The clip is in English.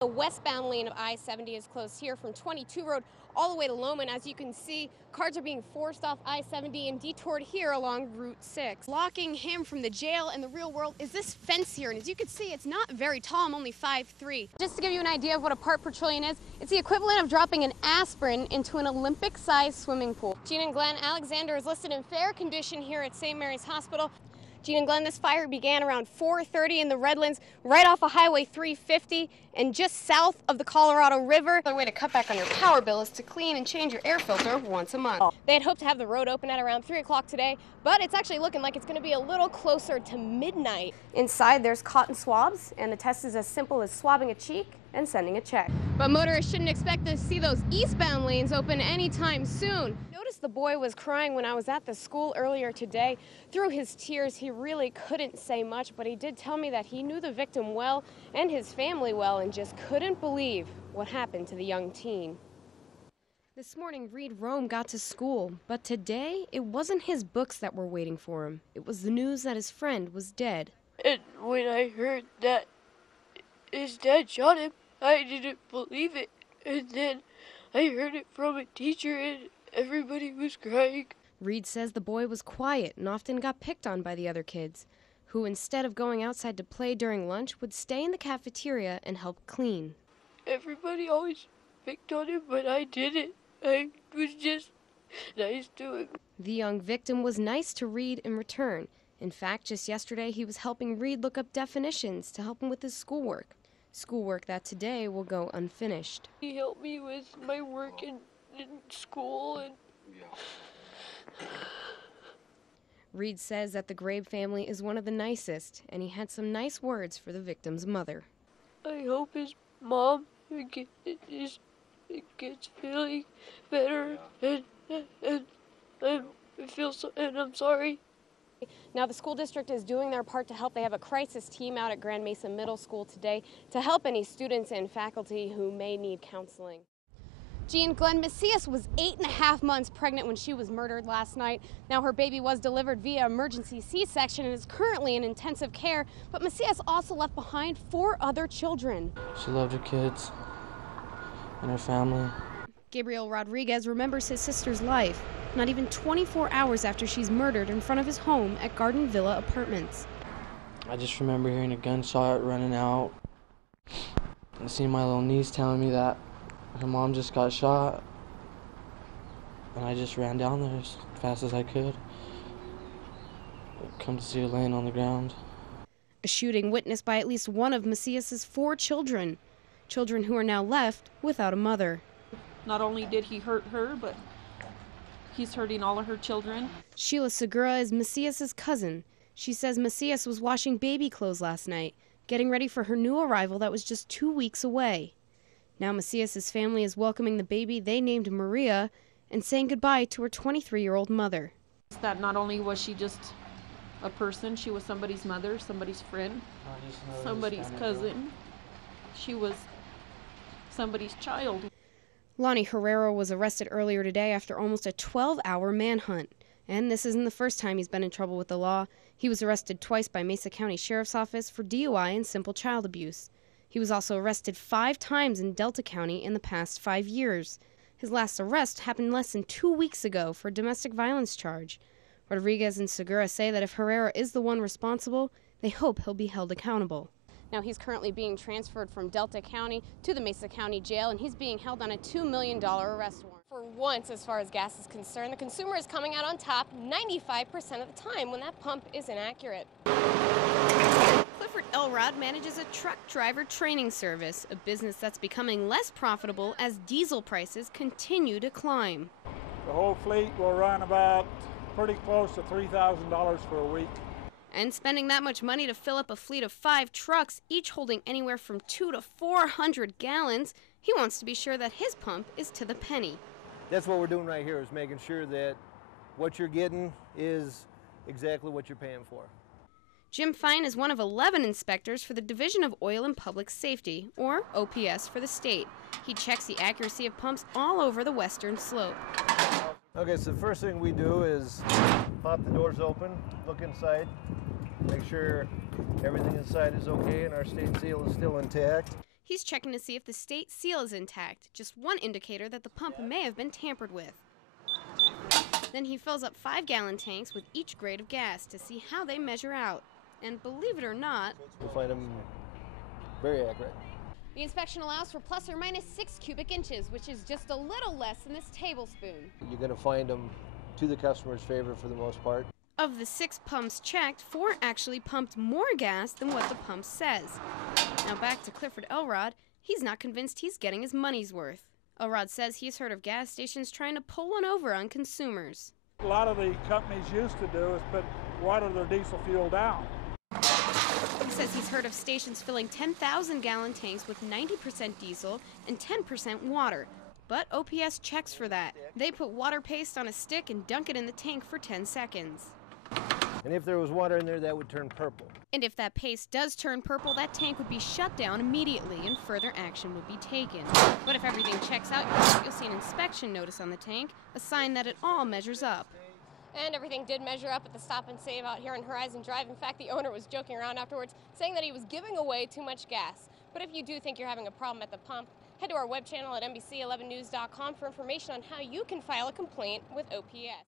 The westbound lane of I-70 is closed here from 22 Road all the way to Loman. As you can see, cars are being forced off I-70 and detoured here along Route 6. Blocking him from the jail and the real world is this fence here. And as you can see, it's not very tall. I'm only 5'3". Just to give you an idea of what a part per trillion is, it's the equivalent of dropping an aspirin into an Olympic-sized swimming pool. Gene and Glenn, Alexander is listed in fair condition here at St. Mary's Hospital. Gene and Glenn, this fire began around 4:30 in the Redlands, right off of Highway 350 and just south of the Colorado River. Another way to cut back on your power bill is to clean and change your air filter once a month. They had hoped to have the road open at around 3 o'clock today, but it's actually looking like it's going to be a little closer to midnight. Inside, there's cotton swabs, and the test is as simple as swabbing a cheek and sending a check. But motorists shouldn't expect to see those eastbound lanes open anytime soon. Notice the boy was crying when I was at the school earlier today. Through his tears, he really couldn't say much, but he did tell me that he knew the victim well and his family well and just couldn't believe what happened to the young teen. This morning, Reed Rome got to school, but today, it wasn't his books that were waiting for him. It was the news that his friend was dead. And when I heard that his dad shot him, I didn't believe it. And then I heard it from a teacher and everybody was crying. Reed says the boy was quiet and often got picked on by the other kids, who instead of going outside to play during lunch would stay in the cafeteria and help clean. Everybody always picked on him, but I didn't. I was just nice to him. The young victim was nice to Reed in return. In fact, just yesterday he was helping Reed look up definitions to help him with his schoolwork. Schoolwork that today will go unfinished. He helped me with my work in school. And Reed says that the Grabe family is one of the nicest, and he had some nice words for the victim's mother. I hope his mom gets feeling better, and I'm sorry. Now, the school district is doing their part to help. They have a crisis team out at Grand Mesa Middle School today to help any students and faculty who may need counseling. Gene, Glenn Macias was 8.5 months pregnant when she was murdered last night. Now, her baby was delivered via emergency C-section and is currently in intensive care, but Macias also left behind 4 other children. She loved her kids and her family. Gabriel Rodriguez remembers his sister's life, not even 24 hours after she's murdered in front of his home at Garden Villa Apartments. I just remember hearing a gunshot running out and seeing my little niece telling me that her mom just got shot, and I just ran down there as fast as I could. Come to see her laying on the ground. A shooting witnessed by at least one of Macias's 4 children, children who are now left without a mother. Not only did he hurt her, but he's hurting all of her children. Sheila Segura is Macias's cousin. She says Macias was washing baby clothes last night, getting ready for her new arrival that was just 2 weeks away. Now Macias's family is welcoming the baby they named Maria and saying goodbye to her 23-year-old mother. That not only was she just a person, she was somebody's mother, somebody's friend, somebody's cousin. She was somebody's child. Lonnie Herrera was arrested earlier today after almost a 12-hour manhunt. And this isn't the first time he's been in trouble with the law. He was arrested twice by Mesa County Sheriff's Office for DUI and simple child abuse. He was also arrested 5 times in Delta County in the past 5 years. His last arrest happened less than 2 weeks ago for a domestic violence charge. Rodriguez and Segura say that if Herrera is the one responsible, they hope he'll be held accountable. Now, he's currently being transferred from Delta County to the Mesa County Jail, and he's being held on a $2 million arrest warrant. For once, as far as gas is concerned, the consumer is coming out on top 95% of the time when that pump is inaccurate. Clifford Elrod manages a truck driver training service, a business that's becoming less profitable as diesel prices continue to climb. The whole fleet will run about pretty close to $3,000 for a week. And spending that much money to fill up a fleet of 5 trucks, each holding anywhere from 200 to 400 gallons, he wants to be sure that his pump is to the penny. That's what we're doing right here, is making sure that what you're getting is exactly what you're paying for. Jim Fine is one of 11 inspectors for the Division of Oil and Public Safety, or OPS for the state. He checks the accuracy of pumps all over the western slope. Okay, so the first thing we do is pop the doors open, look inside, make sure everything inside is okay and our stain seal is still intact. He's checking to see if the state seal is intact, just one indicator that the pump may have been tampered with. Then he fills up 5-gallon tanks with each grade of gas to see how they measure out. And believe it or not, We find them very accurate. the inspection allows for plus or minus 6 cubic inches, which is just a little less than this tablespoon. You're going to find them to the customer's favor for the most part. Of the 6 pumps checked, 4 actually pumped more gas than what the pump says. Now back to Clifford Elrod, he's not convinced he's getting his money's worth. Elrod says he's heard of gas stations trying to pull one over on consumers. A lot of the companies used to do is put water their diesel fuel down. He says he's heard of stations filling 10,000-gallon tanks with 90% diesel and 10% water. But OPS checks for that. They put water paste on a stick and dunk it in the tank for 10 seconds. And if there was water in there, that would turn purple. And if that paste does turn purple, that tank would be shut down immediately and further action would be taken. But if everything checks out, you'll see an inspection notice on the tank, a sign that it all measures up. And everything did measure up at the Stop and Save out here on Horizon Drive. In fact, the owner was joking around afterwards, saying that he was giving away too much gas. But if you do think you're having a problem at the pump, head to our web channel at NBC11news.com for information on how you can file a complaint with OPS.